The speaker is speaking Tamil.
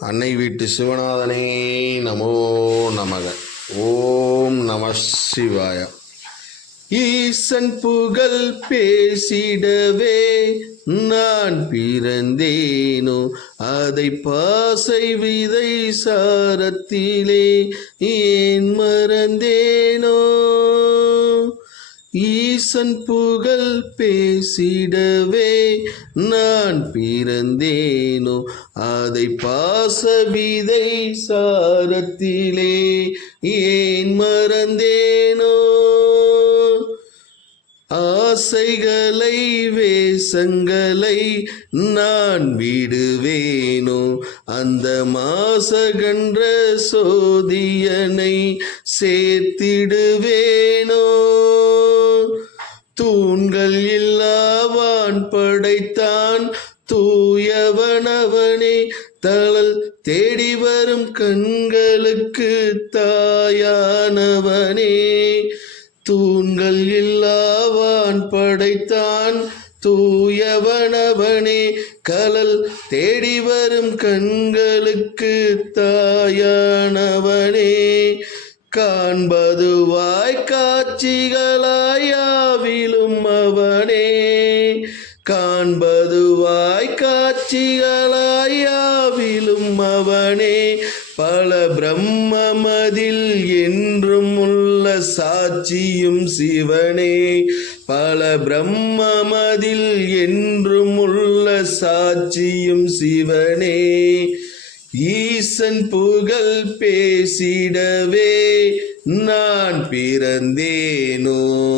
அன்னை வீட்டு சிவநாதனே நமோ நமக. ஓம் நம சிவாய. ஈசன் புகழ் பேசிடவே நான் பிறந்தேனோ அதை பாசை விதை சாரத்திலே ஏன் மறந்தேனோ? ஈசன் புகழ் பேசிடவே நான் பிறந்தேனோ அதை பாச விதை சாரத்திலே ஏன் மறந்தேனோ? ஆசைகளை வேசங்களை நான் விடுவேனோ? அந்த மாசகன்ற சோதியனை சேர்த்திடுவேன். தூண்கள் இல்லாவான் படைத்தான். தூயவனவனே தளல் தேடி வரும் கண்களுக்கு தாயானவனே. தூண்கள் இல்லாவான் படைத்தான். தூயவனவனே கலல் தேடி வரும் கண்களுக்கு தாயானவனே. காண்பதுவாய் காட்சிகளாயாவிலும் அவனே. காண்பதுவாய் காட்சிகளாயாவிலும் அவனே. பல பிரம்மமதில் என்றும் உள்ள சாட்சியும் சிவனே. பல பிரம்மமதில் என்றும் உள்ள சாட்சியும் சிவனே. ஈசன் புகழ் பேசிடவே நான் பிறந்தேனோ?